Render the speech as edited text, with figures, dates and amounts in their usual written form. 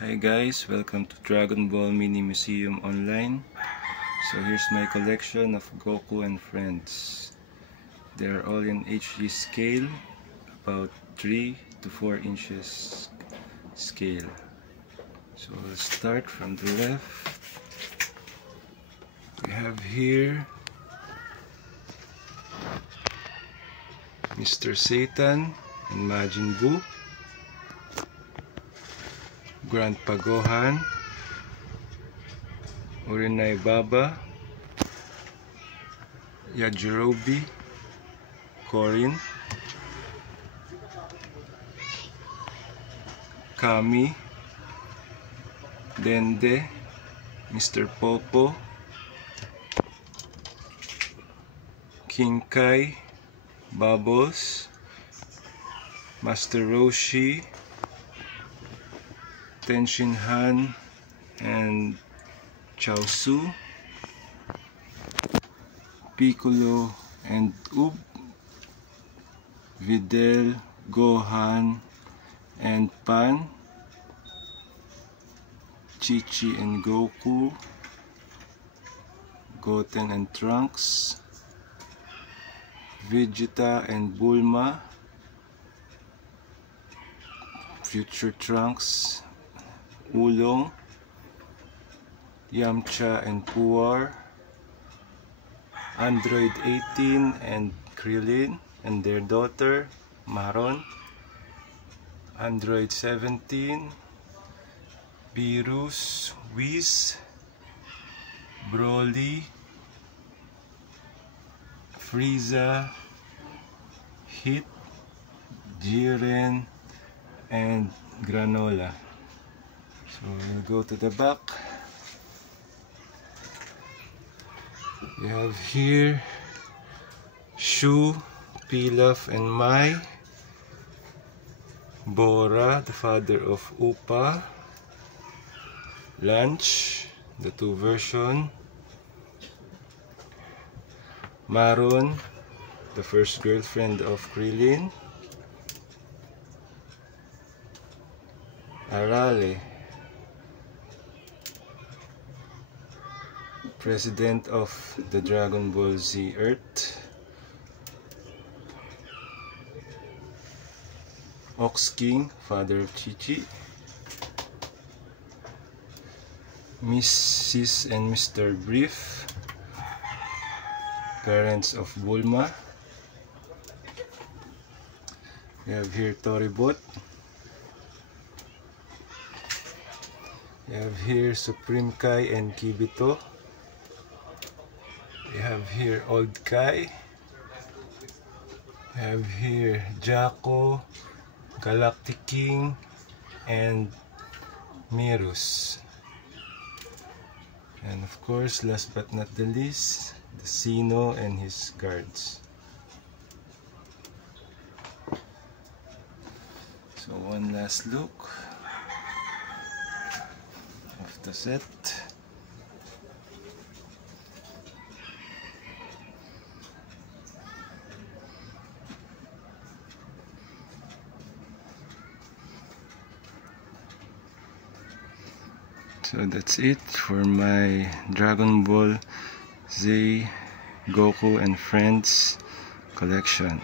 Hi guys, welcome to Dragon Ball Mini Museum Online. So here's my collection of Goku and friends. They're all in HD scale, about 3 to 4 inches scale. So let's start from the left. We have here Mr. Satan and Majin Buu, Grandpa Gohan, Urinai Baba, Yajirobe, Korin, Kami, Dende, Mr. Popo, King Kai, Bubbles, Master Roshi, Tenshin Han, and Chaozu, Piccolo and Ub, Videl, Gohan and Pan, Chi-Chi and Goku, Goten and Trunks, Vegeta and Bulma, Future Trunks, Oolong, Yamcha and Puar, Android 18 and Krillin and their daughter Maron, Android 17, Beerus, Whis, Broly, Frieza, Hit, Jiren, and Granola. So we'll go to the back. We have here Shu, Pilaf and Mai, Bora, the father of Upa, Lunch, the 2 version, Maron, the first girlfriend of Krillin, Arale, president of the Dragon Ball Z Earth, Ox King, father of Chi-Chi, Mrs. and Mr. Brief, parents of Bulma. We have here Toribot. We have here Supreme Kai and Kibito. We have here Old Kai. We have here Jaco, Galactic King, and Mirus. And of course, last but not the least, the Sino and his guards. So one last look of the set. So that's it for my Dragon Ball Z Goku and Friends collection.